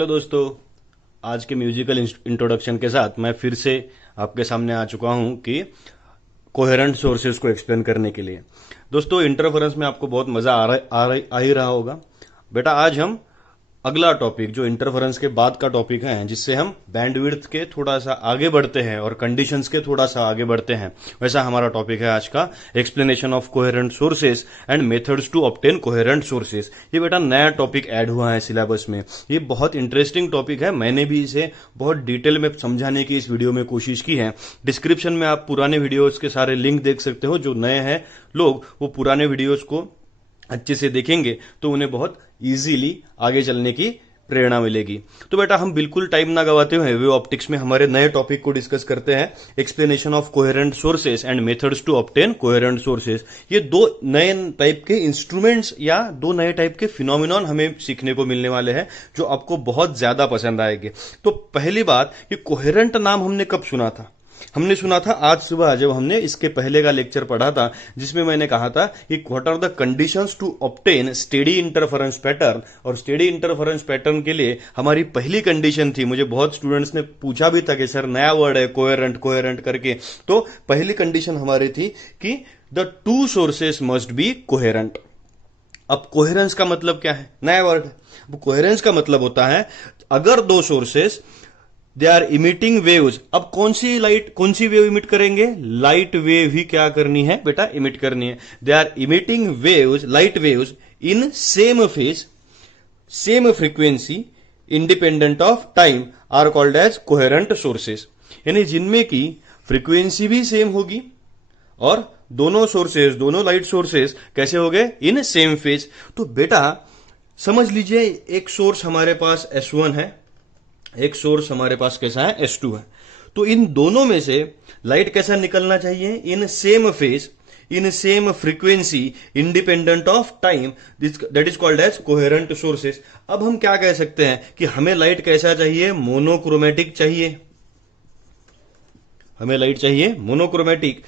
Hello दोस्तों, आज के म्यूजिकल इंट्रोडक्शन के साथ मैं फिर से आपके सामने आ चुका हूं कि कोहेरेंट सोर्सेज को एक्सप्लेन करने के लिए। दोस्तों, इंटरफेरेंस में आपको बहुत मजा आ ही रहा होगा। बेटा, आज हम अगला टॉपिक जो इंटरफेरेंस के बाद का टॉपिक है, जिससे हम बैंडविड्थ के थोड़ा सा आगे बढ़ते हैं और कंडीशंस के थोड़ा सा आगे बढ़ते हैं, वैसा हमारा टॉपिक है आज का, explanation of coherent sources and methods to obtain coherent sources. ये बेटा नया टॉपिक ऐड हुआ है सिलेबस में। ये बहुत इंटरेस्टिंग टॉपिक है। मैंने भी इसे बहुत डिटेल में समझाने की इस वीडियो में कोशिश की है। डिस्क्रिप्शन में आप पुराने वीडियोज के सारे लिंक देख सकते हो। जो नए हैं लोग वो पुराने वीडियोज को अच्छे से देखेंगे तो उन्हें बहुत इजीली आगे चलने की प्रेरणा मिलेगी। तो बेटा, हम बिल्कुल टाइम ना गवाते हुए वेव ऑप्टिक्स में हमारे नए टॉपिक को डिस्कस करते हैं, explanation of coherent sources and methods to obtain coherent sources. ये दो नए टाइप के इंस्ट्रूमेंट्स या दो नए टाइप के फिनोमिनॉन हमें सीखने को मिलने वाले हैं, जो आपको बहुत ज्यादा पसंद आएंगे। तो पहली बात, ये कोहेरेंट नाम हमने कब सुना था? हमने सुना था आज सुबह, जब हमने इसके पहले का लेक्चर पढ़ा था, जिसमें मैंने कहा था कि what are the conditions to obtain steady interference pattern. और स्टेडी इंटरफेरेंस पैटर्न के लिए हमारी पहली कंडीशन थी, मुझे बहुत स्टूडेंट्स ने पूछा भी था कि सर नया वर्ड है कोहेरेंट कोहेरेंट करके। तो पहली कंडीशन हमारी थी कि the two sources must be coherent. अब कोहेरेंस का मतलब क्या है? नया वर्ड है। अब कोहेरेंस का मतलब होता है अगर दो sources they are emitting waves. अब कौन सी वेव इमिट करेंगे? लाइट वेव ही क्या करनी है बेटा? इमिट करनी है। They are emitting waves, light waves in same phase, same frequency, independent of time, are called as coherent sources. यानी जिनमें की फ्रीक्वेंसी भी सेम होगी और दोनों लाइट सोर्सेस कैसे हो गए? इन सेम फेज। तो बेटा समझ लीजिए, एक सोर्स हमारे पास S1 है, एक सोर्स हमारे पास कैसा है? S2 है। तो इन दोनों में से लाइट कैसा निकलना चाहिए? In same phase, in same frequency, independent of time, that is called as coherent sources. अब हम क्या कह सकते हैं कि हमें लाइट कैसा चाहिए? मोनोक्रोमेटिक चाहिए। हमें लाइट चाहिए मोनोक्रोमेटिक,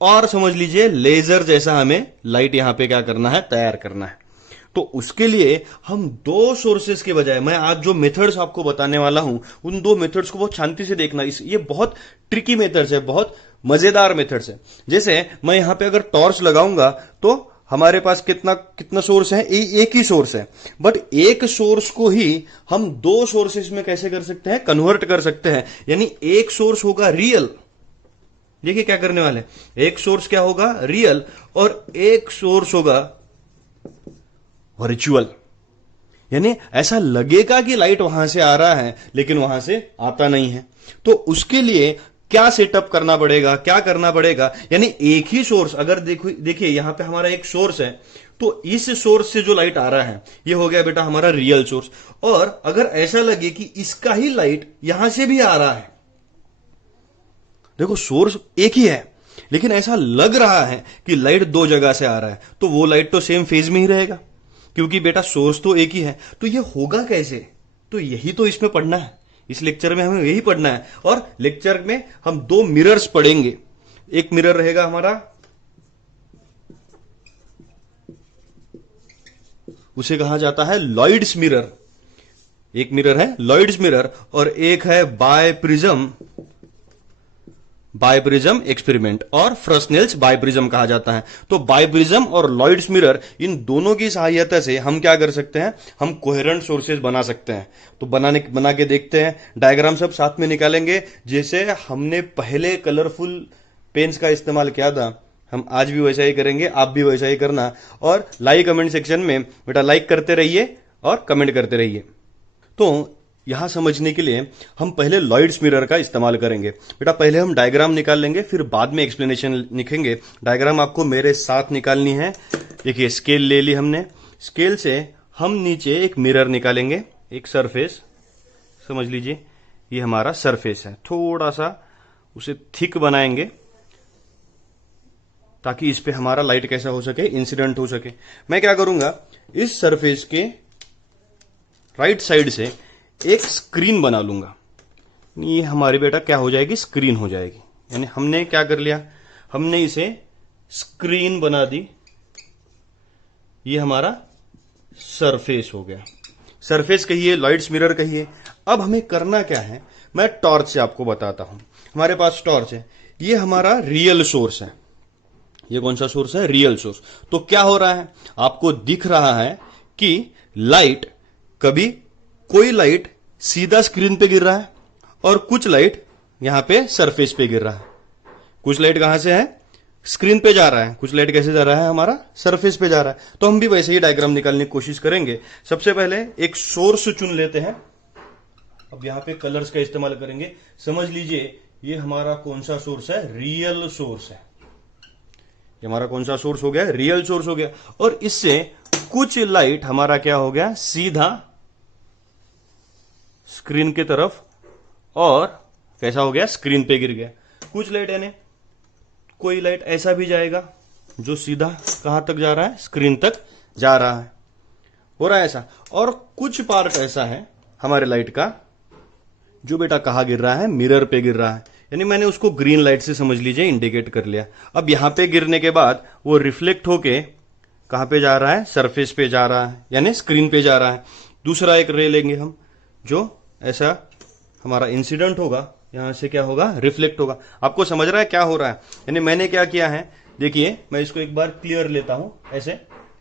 और समझ लीजिए लेजर जैसा हमें लाइट यहां पे क्या करना है? तैयार करना है। तो उसके लिए हम दो सोर्सेस के बजाय, मैं आज जो मेथड्स आपको बताने वाला हूं, उन दो मेथड्स को बहुत शांति से देखना। ये बहुत ट्रिकी मेथड्स है, बहुत मजेदार मेथड्स है। जैसे मैं यहां पे अगर टॉर्च लगाऊंगा तो हमारे पास कितना सोर्स है? एक ही सोर्स है, बट एक सोर्स को ही हम दो सोर्सेस में कैसे कर सकते हैं? कन्वर्ट कर सकते हैं। यानी एक सोर्स होगा रियल। देखिए क्या करने वाले, एक सोर्स क्या होगा? रियल, और एक सोर्स होगा वर्चुअल। यानी ऐसा लगेगा कि लाइट वहां से आ रहा है, लेकिन वहां से आता नहीं है। तो उसके लिए क्या सेटअप करना पड़ेगा, क्या करना पड़ेगा? यानी एक ही सोर्स, अगर देखिए यहां पे हमारा एक सोर्स है, तो इस सोर्स से जो लाइट आ रहा है ये हो गया बेटा हमारा रियल सोर्स। और अगर ऐसा लगे कि इसका ही लाइट यहां से भी आ रहा है, देखो सोर्स एक ही है लेकिन ऐसा लग रहा है कि लाइट दो जगह से आ रहा है, तो वो लाइट तो सेम फेज में ही रहेगा, क्योंकि बेटा सोर्स तो एक ही है। तो ये होगा कैसे? तो यही तो इसमें पढ़ना है, इस लेक्चर में हमें यही पढ़ना है। और लेक्चर में हम दो मिरर्स पढ़ेंगे। एक मिरर रहेगा हमारा, उसे कहा जाता है लॉयड्स मिरर। एक मिरर है लॉयड्स मिरर, और एक है बायप्रिज्म एक्सपेरिमेंट, और फ्रेस्नेल्स बायप्रिज्म कहा जाता है। तो बायप्रिज्म और लॉयड्स मिरर, इन दोनों की सहायता से हम क्या कर सकते हैं? हम कोहेरेंट सोर्सेज बना सकते हैं। तो बना के देखते हैं। डायग्राम सब साथ में निकालेंगे। जैसे हमने पहले कलरफुल पेन्स का इस्तेमाल किया था, हम आज भी वैसा ही करेंगे, आप भी वैसा ही करना। और लाइक कमेंट सेक्शन में बेटा लाइक करते रहिए और कमेंट करते रहिए। तो यहां समझने के लिए हम पहले लॉयड्स मिरर का इस्तेमाल करेंगे। बेटा पहले हम डायग्राम निकाल लेंगे, फिर बाद में एक्सप्लेनेशन लिखेंगे। डायग्राम आपको मेरे साथ निकालनी है। देखिए स्केल ले ली हमने, स्केल से हम नीचे एक मिरर निकालेंगे, एक सरफेस। समझ लीजिए ये हमारा सरफेस है, थोड़ा सा उसे थिक बनाएंगे ताकि इस पे हमारा लाइट कैसा हो सके? इंसिडेंट हो सके। मैं क्या करूंगा, इस सरफेस के राइट साइड से एक स्क्रीन बना लूंगा। ये हमारी बेटा क्या हो जाएगी? स्क्रीन हो जाएगी। यानी हमने क्या कर लिया? हमने इसे स्क्रीन बना दी। ये हमारा सरफेस हो गया। सरफेस कहिए, लॉयड्स मिरर कहिए। अब हमें करना क्या है, मैं टॉर्च से आपको बताता हूं। हमारे पास टॉर्च है, ये हमारा रियल सोर्स है। ये कौन सा सोर्स है? Real source. तो क्या हो रहा है, आपको दिख रहा है कि लाइट, कभी कोई लाइट सीधा स्क्रीन पे गिर रहा है और कुछ लाइट यहां पे सरफेस पे गिर रहा है। कुछ लाइट कहां से है? स्क्रीन पे जा रहा है। कुछ लाइट कैसे जा रहा है? हमारा सरफेस पे जा रहा है। तो हम भी वैसे ही डायग्राम निकालने की कोशिश करेंगे। सबसे पहले एक सोर्स चुन लेते हैं। अब यहां पे कलर्स का इस्तेमाल करेंगे। समझ लीजिए ये हमारा कौन सा सोर्स है? रियल सोर्स है। ये हमारा कौन सा सोर्स हो गया? रियल सोर्स हो गया। और इससे कुछ लाइट हमारा क्या हो गया? सीधा स्क्रीन की तरफ, और कैसा हो गया? स्क्रीन पे गिर गया। कुछ लाइट यानी कोई लाइट ऐसा भी जाएगा जो सीधा कहां तक जा रहा है? स्क्रीन तक जा रहा है। हो रहा है ऐसा। और कुछ पार्ट ऐसा है हमारे लाइट का जो बेटा कहां गिर रहा है? मिरर पे गिर रहा है। यानी मैंने उसको ग्रीन लाइट से समझ लीजिए इंडिकेट कर लिया। अब यहां पे गिरने के बाद वो रिफ्लेक्ट होके कहां पे जा रहा है? सरफेस पे जा रहा है, यानी स्क्रीन पे जा रहा है। दूसरा एक रे लेंगे हम, जो ऐसा हमारा इंसिडेंट होगा, यहां से क्या होगा? रिफ्लेक्ट होगा। आपको समझ रहा है क्या हो रहा है? यानी मैंने क्या किया है, देखिए मैं इसको एक बार क्लियर लेता हूं। ऐसे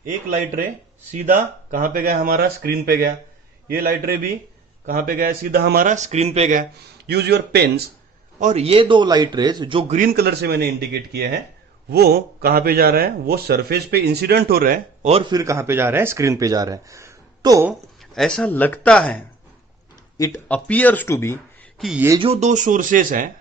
एक लाइट रे सीधा कहां पे गया? हमारा स्क्रीन पे गया। ये लाइट रे भी कहां पे गया? सीधा हमारा स्क्रीन पे गया। Use your pens. और ये दो लाइट रेज जो ग्रीन कलर से मैंने इंडिकेट किए हैं, वो कहां पे जा रहे हैं? वो सरफेस पे इंसिडेंट हो रहे हैं और फिर कहां पे जा रहे हैं? स्क्रीन पे जा रहे हैं। तो ऐसा लगता है, इट अपियर्स टू बी, कि ये जो दो सोर्सेस हैं,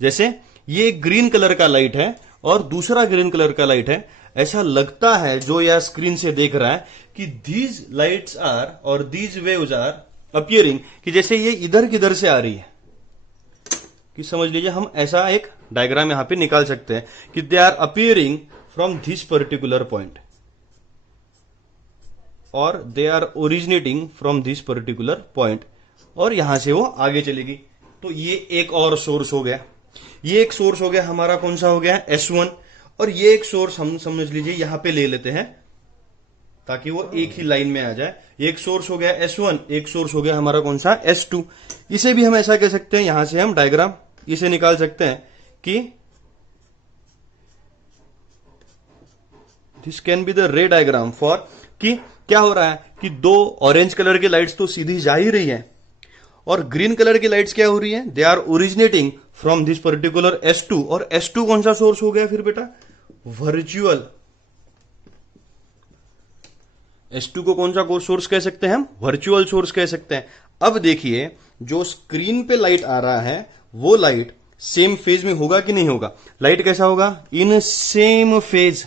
जैसे ये ग्रीन कलर का लाइट है और दूसरा ग्रीन कलर का लाइट है, ऐसा लगता है जो यह स्क्रीन से देख रहा है कि दीज लाइट्स आर और दीज वेव्स आर अपियरिंग, कि जैसे ये इधर किधर से आ रही है। कि समझ लीजिए हम ऐसा एक डायग्राम यहां पे निकाल सकते हैं कि they are appearing from this particular point और they are originating from this particular point, और यहां से वो आगे चलेगी। तो ये एक और सोर्स हो गया। ये एक सोर्स हो गया हमारा, कौन सा हो गया? S1। और ये एक सोर्स हम समझ लीजिए यहां पे ले लेते हैं ताकि वो एक ही लाइन में आ जाए। एक सोर्स हो गया S1, एक सोर्स हो गया हमारा कौन सा? S2। इसे भी हम ऐसा कह सकते हैं, यहां से हम डायग्राम इसे निकाल सकते हैं कि दिस कैन बी द रे डायग्राम फॉर, कि क्या हो रहा है कि दो ऑरेंज कलर की लाइट्स तो सीधी जा ही रही है, और ग्रीन कलर की लाइट्स क्या हो रही है? They are originating from this particular S2। और S2 कौन सा सोर्स हो गया फिर बेटा? वर्चुअल। S2 को कौन सा सोर्स कह सकते हैं हम? वर्चुअल सोर्स कह सकते हैं। अब देखिए जो स्क्रीन पे लाइट आ रहा है वो लाइट सेम फेज में होगा कि नहीं होगा? लाइट कैसा होगा? इन same phase,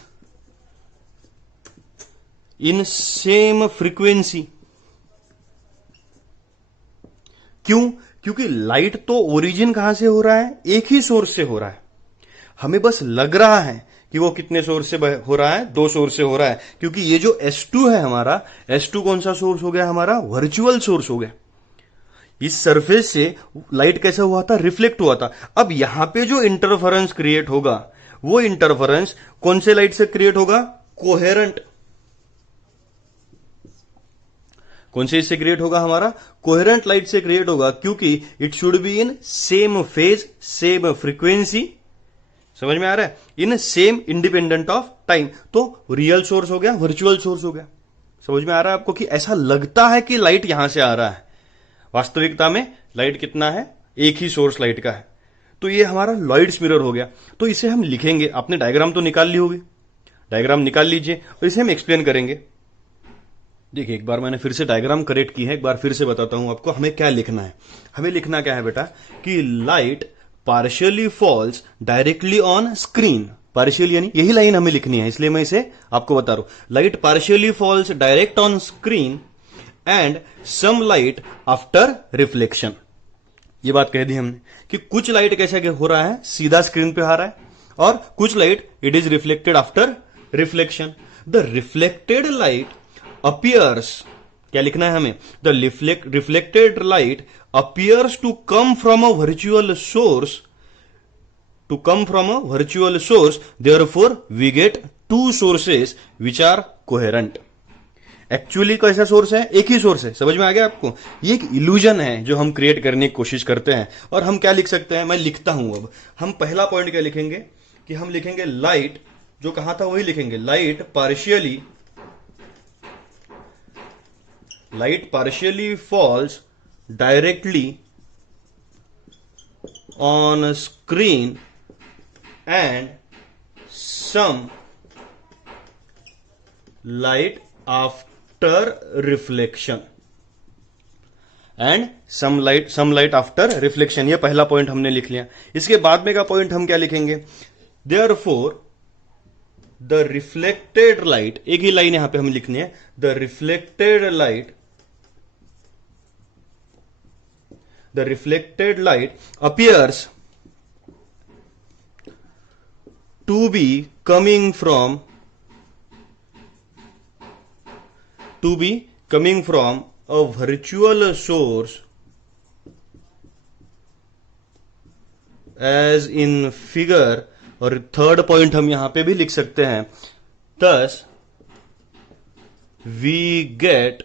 in same frequency. क्यों? क्योंकि लाइट तो ओरिजिन कहां से हो रहा है? एक ही सोर्स से हो रहा है। हमें बस लग रहा है कि वो कितने सोर्स से हो रहा है? दो सोर्स से हो रहा है, क्योंकि ये जो S2 है हमारा, S2 कौन सा सोर्स हो गया हमारा? वर्चुअल सोर्स हो गया। इस सरफेस से लाइट कैसा हुआ था? रिफ्लेक्ट हुआ था। अब यहां पे जो इंटरफेरेंस क्रिएट होगा, वो इंटरफेरेंस कौन से लाइट से क्रिएट होगा? कोहेरेंट। कौन से इससे क्रिएट होगा? हमारा कोहेरेंट लाइट से क्रिएट होगा, क्योंकि it should be in same phase, same frequency. समझ में आ रहा है? In same independent of time. तो रियल सोर्स हो गया, वर्चुअल सोर्स हो गया। समझ में आ रहा है आपको कि ऐसा लगता है कि लाइट यहां से आ रहा है, वास्तविकता में लाइट कितना है? एक ही सोर्स लाइट का है। तो ये हमारा लॉयड्स मिरर हो गया। तो इसे हम लिखेंगे। आपने डायग्राम तो निकाल ली होगी, डायग्राम निकाल लीजिए और इसे हम एक्सप्लेन करेंगे। देखिए एक बार मैंने फिर से डायग्राम करेक्ट की है, एक बार फिर से बताता हूं आपको हमें क्या लिखना है। हमें लिखना क्या है बेटा? कि light partially falls directly on screen. Partial यानी यही लाइन हमें लिखनी है, इसलिए मैं इसे आपको बता रहा हूं। Light partially falls direct on screen and some light after reflection. ये बात कह दी हमने कि कुछ लाइट कैसे हो रहा है? सीधा स्क्रीन पे आ रहा है, और कुछ light it is reflected after reflection. The reflected light appears, क्या लिखना है हमें? The reflected light appears to come from a virtual source, to come from a virtual source, therefore we get two sources which are coherent. Actually कैसा source है, एक ही source है। समझ में आ गया आपको? ये एक इल्यूजन है जो हम क्रिएट करने की कोशिश करते हैं। और हम क्या लिख सकते हैं, मैं लिखता हूं। अब हम पहला पॉइंट क्या लिखेंगे कि हम लिखेंगे लाइट, जो कहां था वही लिखेंगे, light partially falls directly on screen and some light after reflection after reflection. ये पहला पॉइंट हमने लिख लिया। इसके बाद में का पॉइंट हम क्या लिखेंगे, देयरफॉर द रिफ्लेक्टेड लाइट, एक ही लाइन यहां पे हम लिखनी है, the reflected light appears to be coming from a virtual source as in figure। और थर्ड पॉइंट हम यहां पे भी लिख सकते हैं, thus we get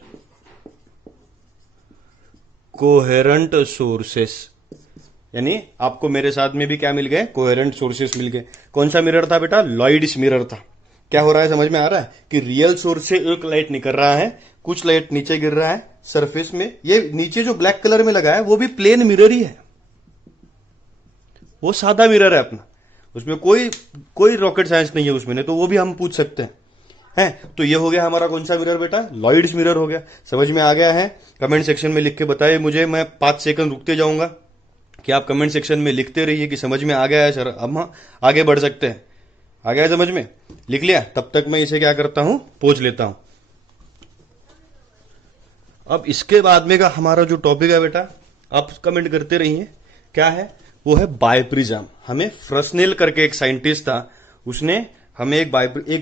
coherent sources. यानी आपको मेरे साथ में भी क्या मिल गए, कोहेरेंट सोर्सेस मिल गए। कौन सा मिरर था बेटा, लॉयड्स मिरर था। क्या हो रहा है, समझ में आ रहा है कि रियल सोर्स से एक लाइट निकल रहा है, कुछ लाइट नीचे गिर रहा है सरफेस में। ये नीचे जो ब्लैक कलर में लगा है वो भी प्लेन मिरर ही है, वो सादा मिरर है अपना, उसमें कोई रॉकेट साइंस नहीं है उसमें, तो वो भी हम पूछ सकते हैं। तो ये हो गया हमारा कौन सा मिरर बेटा, लॉयड्स मिरर हो गया। समझ में आ गया है? कमेंट सेक्शन में लिख के बताइए मुझे, मैं 5 सेकंड रुकते जाऊंगा कि आप कमेंट सेक्शन में लिखते रहिए कि समझ में आ गया है सर। अब हम आगे बढ़ सकते हैं। आ गया समझ में? लिख लिया? तब तक मैं इसे क्या करता हूं, पोंछ लेता हूं। अब इसके बाद में का हमारा जो टॉपिक है बेटा, आप कमेंट करते रहिए, क्या है वो है बाइप्रिज्म। हमें फ्रस्नेल करके एक साइंटिस्ट था, उसने हमें एक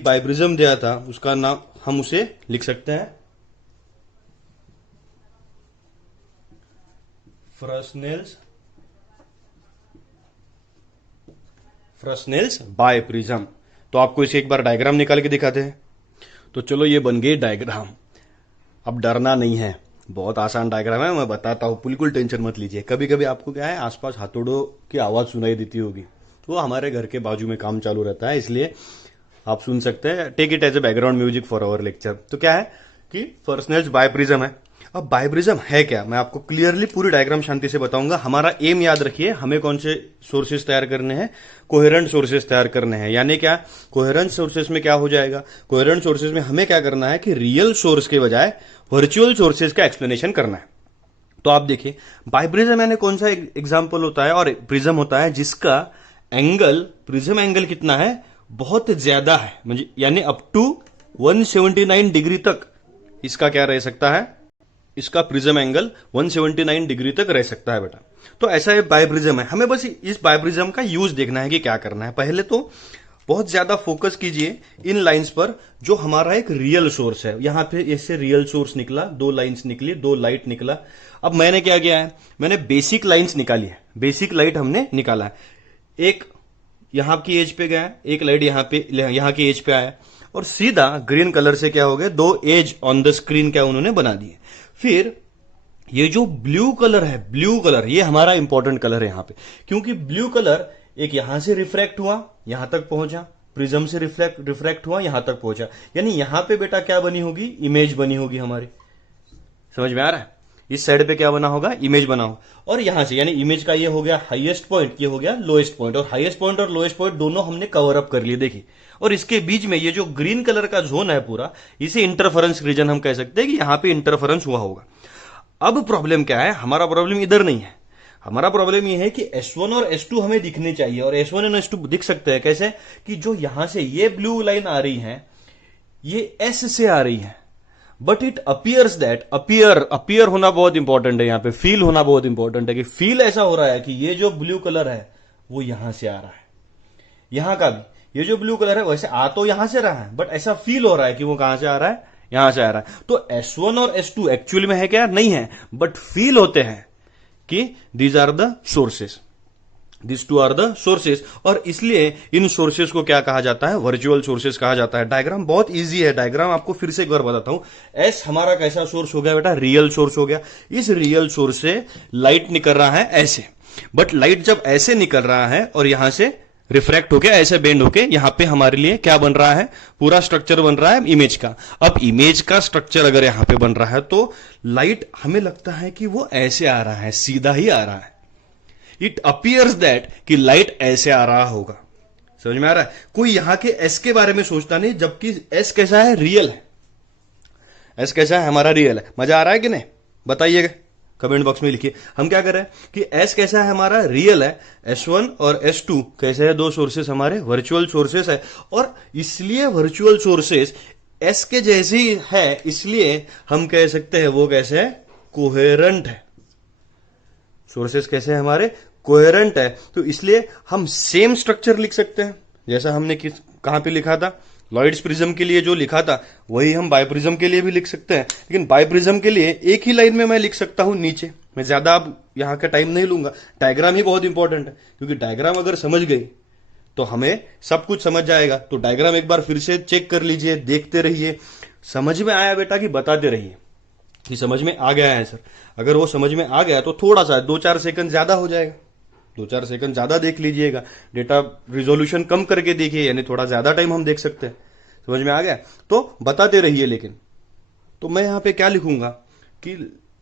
बाइप्रिज्म दिया था, उसका नाम हम उसे लिख सकते हैं फ्रस्नेल्स बाइप्रिज्म। तो आपको इसे एक बार डायग्राम निकाल के दिखाते हैं। तो चलो ये बन गई डायग्राम। अब डरना नहीं है, बहुत आसान डायग्राम है, मैं बताता हूं, बिल्कुल टेंशन मत लीजिए। कभी कभी आपको क्या है, आसपास हथौड़ों की आवाज सुनाई देती होगी, तो हमारे घर के बाजू में काम चालू रहता है, इसलिए आप सुन सकते हैं। Take it as a background music for our lecture. तो क्या है कि फ्रस्नेल्स बाइप्रिज्म है। अब बाइप्रिज्म है क्या, मैं आपको क्लियरली पूरी डायग्राम शांति से बताऊंगा। हमारा एम याद रखिए, हमें कौन से सोर्सेस तैयार करने हैं, कोहेरेंट सोर्सेस तैयार करने हैं। यानी क्या, कोहेरेंट सोर्सेस में क्या हो जाएगा, कोहेरेंट सोर्सेस में हमें क्या करना है कि रियल सोर्स के बजाय वर्चुअल सोर्सेस का एक्सप्लेनेशन करना है। तो आप देखिए, बाइप्रिज्म यानी कौन सा एग्जाम्पल होता है, और प्रिज्म होता है जिसका एंगल, प्रिज्म एंगल कितना है, बहुत ज्यादा है, यानी अप टू 179 डिग्री तक इसका क्या रह सकता है, इसका प्रिज्म एंगल 179 डिग्री तक रह सकता है बेटा। तो ऐसा ये बाइप्रिज्म है। हमें बस इस बाइप्रिज्म का यूज देखना है कि क्या करना है। पहले तो बहुत ज्यादा फोकस कीजिए इन लाइंस पर, जो हमारा एक रियल सोर्स है। यहां पे इससे रियल सोर्स निकला, 2 लाइंस निकली, 2 लाइट निकला। अब मैंने क्या किया है, मैंने बेसिक लाइंस निकाली है, बेसिक लाइट हमने निकाला है। एक यहां की एज पे गया, एक लाइट यहां की एज पे आया, और सीधा ग्रीन कलर से क्या हो गया, 2 एज ऑन द स्क्रीन क्या उन्होंने बना दिए। फिर ये जो ब्लू कलर है, ब्लू कलर, ये हमारा इंपॉर्टेंट कलर है यहां पे, क्योंकि ब्लू कलर एक यहां से रिफ्रैक्ट हुआ, यहां तक पहुंचा, प्रिज्म से रिफ्रैक्ट हुआ, यहां तक पहुंचा। यानी यहां पे बेटा क्या बनी होगी, इमेज बनी होगी हमारी। समझ में आ रहा है? इस साइड पे क्या बना होगा, इमेज बना होगा। और यहां से, यानी इमेज का ये हो गया हाईएस्ट पॉइंट, ये हो गया लोएस्ट पॉइंट, और हाईएस्ट पॉइंट और लोएस्ट पॉइंट दोनों हमने कवर अप कर लिए। देखिए, और इसके बीच में ये जो ग्रीन कलर का जोन है पूरा, इसे इंटरफेरेंस रीजन हम कह सकते हैं कि यहां पे इंटरफेरेंस हुआ होगा। अब प्रॉब्लम क्या है, हमारा प्रॉब्लम इधर नहीं है, हमारा प्रॉब्लम ये है कि S1 और S2 हमें दिखने चाहिए। और S1 और S2 दिख सकते हैं कैसे, कि जो यहां से ये ब्लू लाइन आ रही है, ये S से आ रही है, but it appears that, appear होना बहुत इंपॉर्टेंट है, यहां पे फील होना बहुत इंपॉर्टेंट है, कि फील ऐसा हो रहा है कि ये जो ब्लू कलर है वो यहां से आ रहा है। यहां का भी ये जो ब्लू कलर है वैसे आ तो यहां से रहा है, बट ऐसा फील हो रहा है कि वो कहां से आ रहा है, यहां से आ रहा है। तो S1 और S2 एक्चुअली में है क्या, नहीं है, बट फील होते हैं कि these are the sources. This two are the sources, और इसलिए इन सोर्सेस को क्या कहा जाता है, वर्चुअल सोर्सेस कहा जाता है। डायग्राम बहुत इजी है, डायग्राम आपको फिर से एक बार बताता हूं। एस हमारा कैसा सोर्स हो गया बेटा, रियल सोर्स हो गया। इस रियल सोर्स से लाइट निकल रहा है ऐसे, बट लाइट जब ऐसे निकल रहा है और यहां से रिफ्रैक्ट होके ऐसे बेंड होके यहां पे हमारे लिए क्या बन रहा है, पूरा स्ट्रक्चर बन रहा है इमेज का। अब इमेज का स्ट्रक्चर अगर यहां पे बन रहा है तो लाइट हमें लगता है कि वो ऐसे आ रहा है, सीधा ही आ रहा है। इट अपियर्स दैट कि लाइट ऐसे आ रहा होगा। समझ में आ रहा है? कोई यहां के एस के बारे में सोचता नहीं, जबकि एस कैसा है, रियल है। एस कैसा है, हमारा रियल है। मजा आ रहा है कि नहीं, बताइएगा कमेंट बॉक्स में लिखिए। हम क्या कर रहे हैं कि एस कैसा है, हमारा रियल है। S1 और S2 कैसे है, दो सोर्सेस हमारे वर्चुअल सोर्सेस है, और इसलिए वर्चुअल सोर्सेस एस के जैसे ही है, इसलिए हम कह सकते हैं वो कैसे है, कोहेरेंट है। सोर्सेस कैसे हैं हमारे, कोहेरेंट है। तो इसलिए हम सेम स्ट्रक्चर लिख सकते हैं, जैसा हमने कहां पे लिखा था, लॉयड्स प्रिज्म के लिए जो लिखा था वही हम बाइप्रिज्म के लिए भी लिख सकते हैं। लेकिन बाइप्रिज्म के लिए एक ही लाइन में मैं लिख सकता हूं नीचे। मैं ज्यादा अब यहां का टाइम नहीं लूंगा, डायग्राम ही बहुत इंपॉर्टेंट है, क्योंकि डायग्राम अगर समझ गई तो हमें सब कुछ समझ जाएगा। तो डायग्राम एक बार फिर से चेक कर लीजिए, देखते रहिए। समझ में आया बेटा कि बताते रहिए कि समझ में आ गया है सर। अगर वो समझ में आ गया तो थोड़ा सा 2-4 सेकंड ज्यादा हो जाएगा, 2-4 सेकंड ज्यादा देख लीजिएगा, डेटा रिजोल्यूशन कम करके देखिए, यानी थोड़ा ज्यादा टाइम हम देख सकते हैं। समझ में आ गया तो बताते रहिए। लेकिन तो मैं यहां पे क्या लिखूंगा कि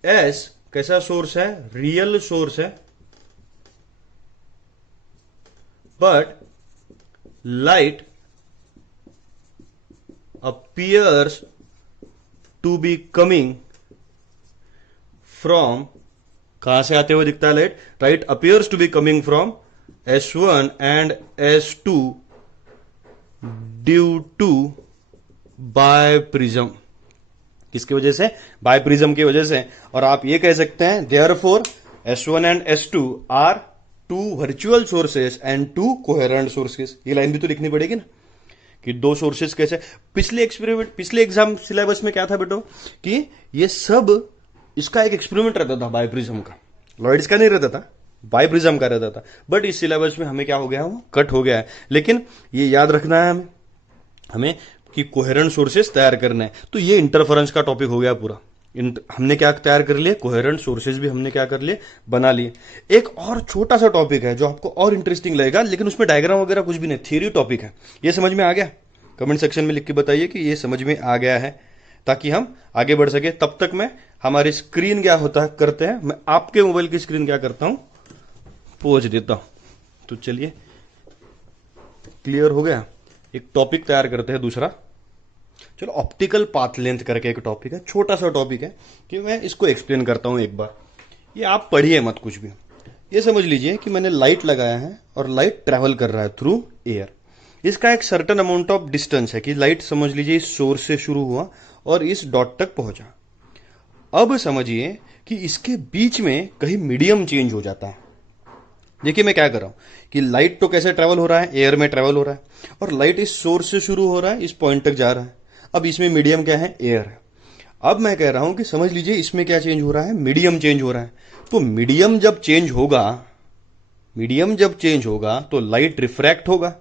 एस कैसा सोर्स है, रियल सोर्स है, but light appears to be coming from, कहां से आते हुए दिखता है light, right, appears to be coming from S1 and S2 due to biprism. किसकी वजह से, बाइप्रिज्म की वजह से। और आप ये कह सकते हैं therefore S1 and S2 are two virtual sources and two coherent sources। ये लाइन भी तो लिखनी पड़ेगी ना कि दो सोर्सेस कैसे। पिछले एग्जाम सिलेबस में क्या था बेटो कि ये सब इसका एक एक्सपेरिमेंट रहता था, बाइप्रिज्म का, लॉयड्स का नहीं रहता था, बाइप्रिज्म का रहता था। बट इस सिलेबस में हमें क्या हो गया, वो कट हो गया है। लेकिन ये याद रखना है हमें कि कोहेरेंट सोर्सेस तैयार करना है। तो ये इंटरफेरेंस का टॉपिक हो गया पूरा। हमने क्या तैयार कर लिए, कोहेरेंट सोर्सेज भी हमने क्या कर लिए, बना लिए। एक और छोटा सा टॉपिक है जो आपको और इंटरेस्टिंग लगेगा, लेकिन उसमें डायग्राम वगैरह कुछ भी नहीं, थ्योरी टॉपिक है। ये समझ में आ गया, कमेंट सेक्शन में लिख के बताइए कि ये समझ में आ गया है, ताकि हम आगे बढ़ सके। तब तक मैं हमारी स्क्रीन क्या होता है करते हैं, मैं आपके मोबाइल की स्क्रीन क्या करता हूं, पोज देता हूं। तो चलिए, क्लियर हो गया। एक टॉपिक तैयार करते हैं दूसरा। चलो, ऑप्टिकल पाथ लेंथ करके एक टॉपिक है, छोटा सा टॉपिक है, कि मैं इसको एक्सप्लेन करता हूं एक बार। ये आप पढ़िए मत कुछ भी, ये समझ लीजिए कि मैंने लाइट लगाया है और लाइट ट्रैवल कर रहा है थ्रू एयर। इसका एक सर्टेन अमाउंट ऑफ डिस्टेंस है कि लाइट समझ लीजिए इस सोर्स से शुरू हुआ और इस डॉट तक पहुंचा। अब समझिए कि इसके बीच में कहीं मीडियम चेंज हो जाता है। देखिए मैं क्या कर रहा हूं कि लाइट तो कैसे ट्रैवल हो रहा है, एयर में ट्रैवल हो रहा है, और लाइट इस सोर्स से शुरू हो रहा है, इस पॉइंट तक जा रहा है। अब इसमें मीडियम क्या है, एयर है। अब मैं कह रहा हूं कि समझ लीजिए इसमें क्या चेंज हो रहा है, मीडियम चेंज हो रहा है। तो मीडियम जब चेंज होगा तो लाइट रिफ्रैक्ट होगा,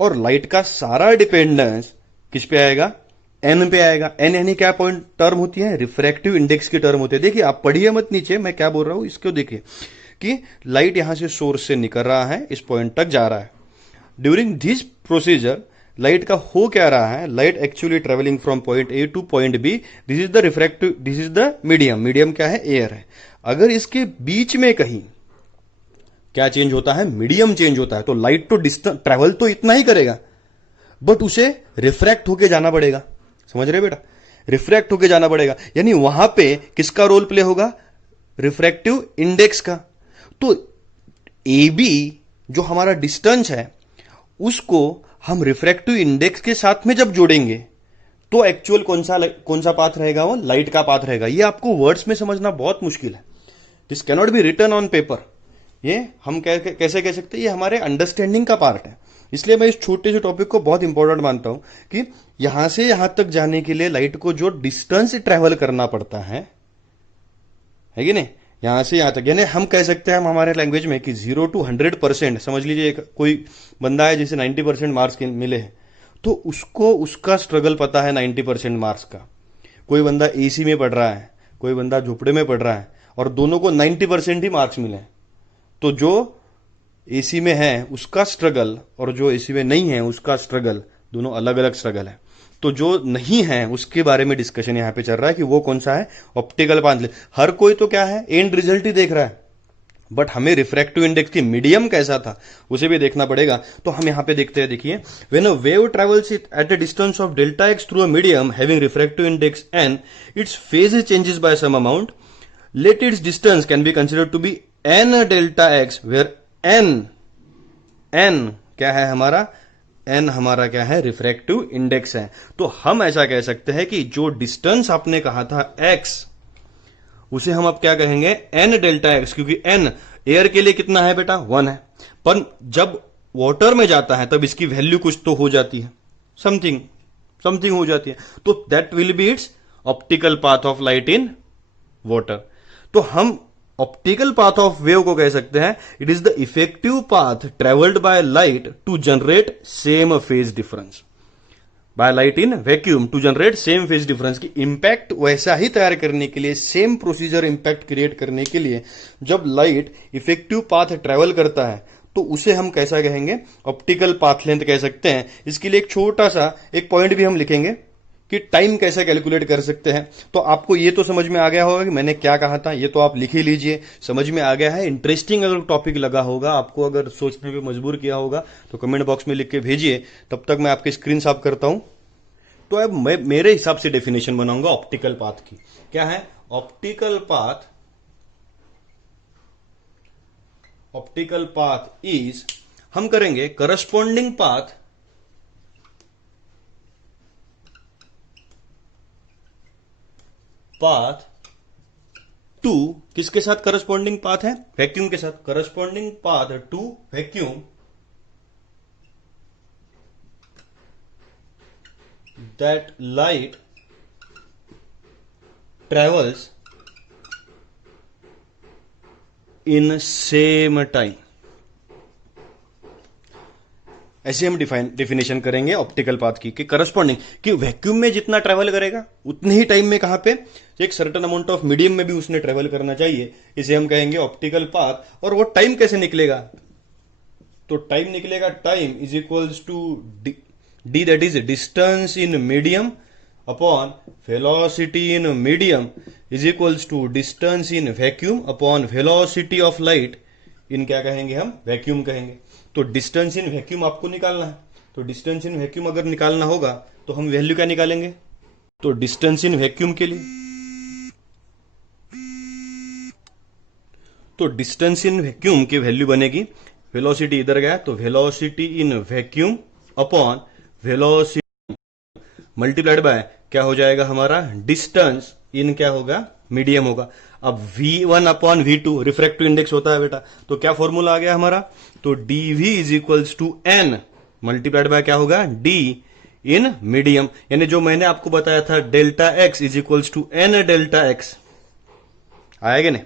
और लाइट का सारा डिपेंडेंस किस पे आएगा, एन पे आएगा। एन यानी क्या पॉइंट टर्म होती है, रिफ्रैक्टिव इंडेक्स की टर्म होती है। देखिए आप पढ़िए मत नीचे, मैं क्या बोल रहा हूं इसको देखिए कि लाइट यहां से सोर्स से निकल रहा है, इस पॉइंट तक जा रहा है। ड्यूरिंग दिस प्रोसीजर लाइट का हो क्या रहा है, light actually travelling from point A to point B. This is the refractive, this is the medium. Medium क्या है, एयर है। अगर इसके बीच में कहीं क्या चेंज होता है, मीडियम चेंज होता है, तो लाइट तो डिस्टेंस ट्रैवल तो इतना ही करेगा, बट उसे रिफ्रैक्ट होके जाना पड़ेगा। समझ रहे बेटा, रिफ्रैक्ट होके जाना पड़ेगा, यानी वहां पे किसका रोल प्ले होगा, रिफ्रैक्टिव इंडेक्स का। तो ए बी जो हमारा डिस्टेंस है उसको हम रिफ्रैक्टिव इंडेक्स के साथ में जब जोड़ेंगे तो एक्चुअल कौन सा पाथ रहेगा, वो लाइट का पाथ रहेगा। ये आपको वर्ड्स में समझना बहुत मुश्किल है, this cannot be written on paper. ये हम कैसे कह सकते हैं, ये हमारे अंडरस्टैंडिंग का पार्ट है। इसलिए मैं इस छोटे से टॉपिक को बहुत इंपॉर्टेंट मानता हूं कि यहां से यहां तक जाने के लिए लाइट को जो डिस्टेंस ट्रैवल करना पड़ता है कि नहीं, यहां से यहां तक, यानी हम कह सकते हैं हम हमारे लैंग्वेज में कि 0 to 100%, समझ लीजिए कोई बंदा है जिसे 90% मार्क्स मिले हैं, तो उसको उसका स्ट्रगल पता है 90% मार्क्स का। कोई बंदा एसी में पढ़ रहा है, कोई बंदा झोपड़े में पढ़ रहा है, और दोनों को 90% ही मार्क्स मिले हैं, तो जो एसी में है उसका स्ट्रगल और जो एसी में नहीं है उसका स्ट्रगल, दोनों अलग अलग स्ट्रगल है। तो जो नहीं है उसके बारे में डिस्कशन यहां पे चल रहा है कि वो कौन सा है, ऑप्टिकल पाथ। हर कोई तो क्या है, एंड रिजल्ट ही देख रहा है, बट हमें रिफ्रैक्टिव इंडेक्स की मीडियम कैसा था उसे भी देखना पड़ेगा। तो हम यहां पे देखते हैं, देखिए, when a wave travels at a distance of delta x through a medium having refractive index n, its phase changes by some amount, let its distance can be considered to be n delta x, where n क्या है हमारा, N हमारा क्या है, refractive index है। तो हम ऐसा कह सकते हैं कि जो डिस्टेंस आपने कहा था एक्स, उसे हम अब क्या कहेंगे, एन डेल्टा एक्स, क्योंकि एन एयर के लिए कितना है बेटा, 1 है, पर जब वाटर में जाता है तब इसकी वैल्यू कुछ तो हो जाती है, समथिंग समथिंग हो जाती है, तो that will be it's optical path of light in water. तो हम ऑप्टिकल पाथ ऑफ वेव को कह सकते हैं, it is the effective path travelled by light to generate same phase difference, by light in vacuum to generate same phase difference. की impact वैसा ही तैयार करने के लिए, सेम प्रोसीजर इंपैक्ट क्रिएट करने के लिए, जब लाइट इफेक्टिव पाथ ट्रेवल करता है तो उसे हम कैसा कहेंगे, ऑप्टिकल पाथ लेंथ कह सकते हैं। इसके लिए एक छोटा सा एक पॉइंट भी हम लिखेंगे कि टाइम कैसे कैलकुलेट कर सकते हैं। तो आपको ये तो समझ में आ गया होगा कि मैंने क्या कहा था, ये तो आप लिख ही लीजिए, समझ में आ गया है। इंटरेस्टिंग अगर टॉपिक लगा होगा, आपको अगर सोचने पे मजबूर किया होगा, तो कमेंट बॉक्स में लिख के भेजिए। तब तक मैं आपकी स्क्रीन साफ करता हूं। तो अब मैं मेरे हिसाब से डेफिनेशन बनाऊंगा ऑप्टिकल पाथ की। क्या है optical path? Optical path is, हम करेंगे करस्पॉन्डिंग पाथ टू, किसके साथ करस्पॉन्डिंग पाथ है, वैक्यूम के साथ, corresponding path to vacuum that light travels in same time। ऐसे हम डिफिनेशन करेंगे ऑप्टिकल पाथ की, कि करस्पॉन्डिंग, कि वैक्यूम में जितना ट्रेवल करेगा उतने ही टाइम में कहां पे, एक सर्टेन अमाउंट ऑफ मीडियम में भी उसने ट्रेवल करना चाहिए, इसे हम कहेंगे ऑप्टिकल पाथ। और वो टाइम कैसे निकलेगा, तो टाइम निकलेगा, time is equals to d, that is distance in medium upon velocity in medium is equals to distance in vacuum upon velocity of light in, क्या कहेंगे हम, वैक्यूम कहेंगे। तो डिस्टेंस इन वैक्यूम आपको निकालना है, तो डिस्टेंस इन वैक्यूम अगर निकालना होगा तो हम वैल्यू क्या निकालेंगे, तो डिस्टेंस इन वैक्यूम के लिए, तो डिस्टेंस इन वैक्यूम की वैल्यू बनेगी, वेलोसिटी इधर गया तो velocity in vacuum upon velocity multiplied by क्या हो जाएगा हमारा, डिस्टेंस इन क्या होगा, मीडियम होगा। अब v1 upon v2 refractive index होता है बेटा, तो क्या फॉर्मूला आ गया हमारा, तो dv is equals to n multiplied by क्या होगा, d इन मीडियम, यानी जो मैंने आपको बताया था delta x is equals to n delta x, आएगा नहीं,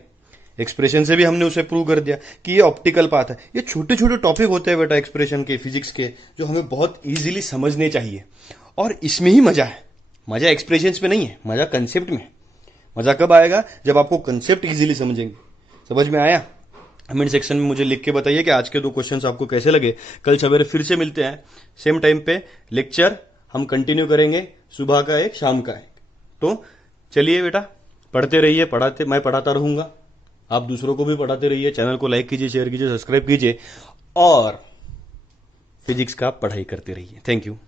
एक्सप्रेशन से भी हमने उसे प्रूव कर दिया कि ये ऑप्टिकल पाथ है। ये छोटे छोटे टॉपिक होते हैं बेटा एक्सप्रेशन के, फिजिक्स के, जो हमें बहुत इजीली समझने चाहिए, और इसमें ही मजा है। मजा एक्सप्रेशंस में नहीं है, मजा कंसेप्ट में। मजा कब आएगा, जब आपको कंसेप्ट इजीली समझेंगे। समझ में आया? कमेंट सेक्शन में मुझे लिख के बताइए कि आज के 2 क्वेश्चंस आपको कैसे लगे। कल सवेरे फिर से मिलते हैं सेम टाइम पे, लेक्चर हम कंटिन्यू करेंगे, सुबह का एक, शाम का एक। तो चलिए बेटा, पढ़ते रहिए, पढ़ाते, मैं पढ़ाता रहूंगा, आप दूसरों को भी पढ़ाते रहिए। चैनल को लाइक कीजिए, शेयर कीजिए, सब्सक्राइब कीजिए, और फिजिक्स का पढ़ाई करते रहिए। Thank you.